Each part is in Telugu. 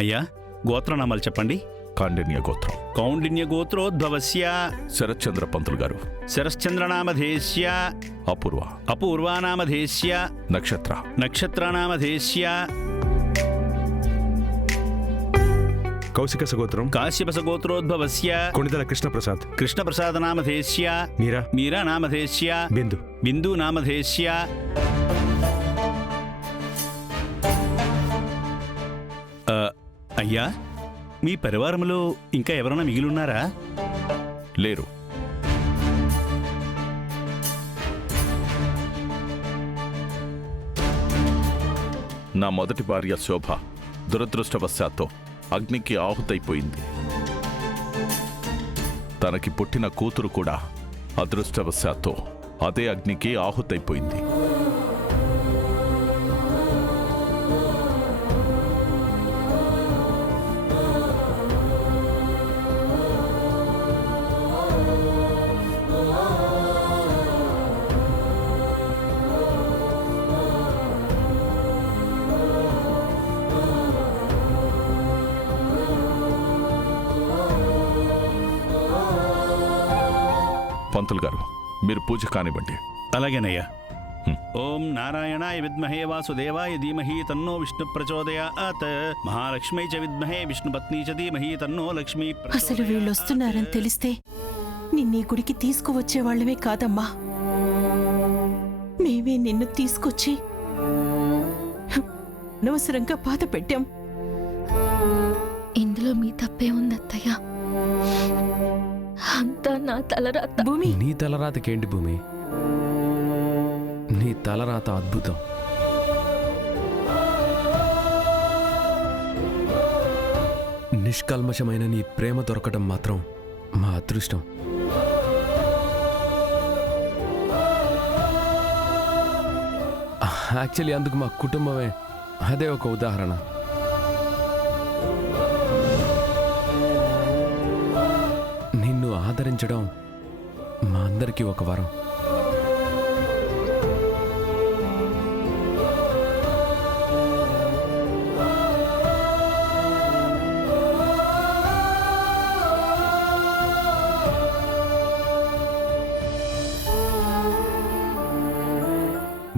అయ్యా గోత్రనామాలు చెప్పండి. కాండిన్య గోత్రం. కౌండిన్య గోత్రోద్భవస్య శరత్చంద్ర పంతులు గారు. శరశ్చంద్రనామధేస్య అపూర్వ. అపూర్వానామధేస్య నక్షత్రానామధేస్య కౌశిక సగోత్రం. కాశ్యపస గోత్రోద్భవస్య కొణిదల కృష్ణప్రసాద్. కృష్ణప్రసాదనామధేస్య మీరానామధేస్య బిందునామధేస్య అయ్యా మీ పరివారంలో ఇంకా ఎవరైనా మిగిలిన్నారా? లేరు. నా మొదటి భార్య శోభ దురదృష్టవశాత్తు అగ్నికి ఆహుతైపోయింది. తనకి పుట్టిన కూతురు కూడా అదృష్టవశాత్తు అదే అగ్నికి ఆహుతైపోయింది. పంతులు గారు, మీరు పూజ కానివ్వండి. అలాగేనయ్యా. ఓం నారాయణాయ విద్మహే వాసుదేవాయ ధీమహి తన్నో విష్ణు ప్రచోదయాత్. మహాలక్ష్మీ చ విద్మహే విష్ణుపత్ని చ ధీమహి తన్నో లక్ష్మీ. అసలు వీళ్ళొస్తున్నారని తెలిస్తే నిన్నీ గుడికి తీసుకువచ్చేవాళ్లమే కాదమ్మా, మేమే నిన్ను తీసుకొచ్చి అనవసరంగా బాధ పెట్టాం. ఇందులో మీ తప్పే ఉందత్తయ్యా. అంతా నా తలరాత. భూమి, నీ తలరాతకేంటి భూమి? నీ తలరాత అద్భుతం. నిష్కల్మషమైన నీ ప్రేమ దొరకడం మాత్రం మా అదృష్టం. యాక్చువల్లీ అందుకు మా కుటుంబమే అదే ఒక ఉదాహరణ. నిన్ను ఆదరించడం మా అందరికీ ఒక వరం.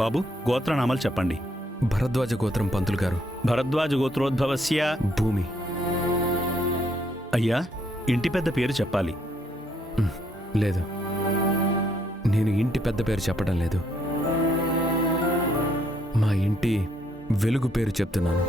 బాబు గోత్రనామాలు చెప్పండి. భరద్వాజ గోత్రం పంతులు గారు. భరద్వాజ గోత్రోద్భవస్య భూమి. అయ్యా ఇంటి పెద్ద పేరు చెప్పాలి. లేదు, నేను ఇంటి పెద్ద పేరు చెప్పడం లేదు, మా ఇంటి వెలుగు పేరు చెప్తున్నాను.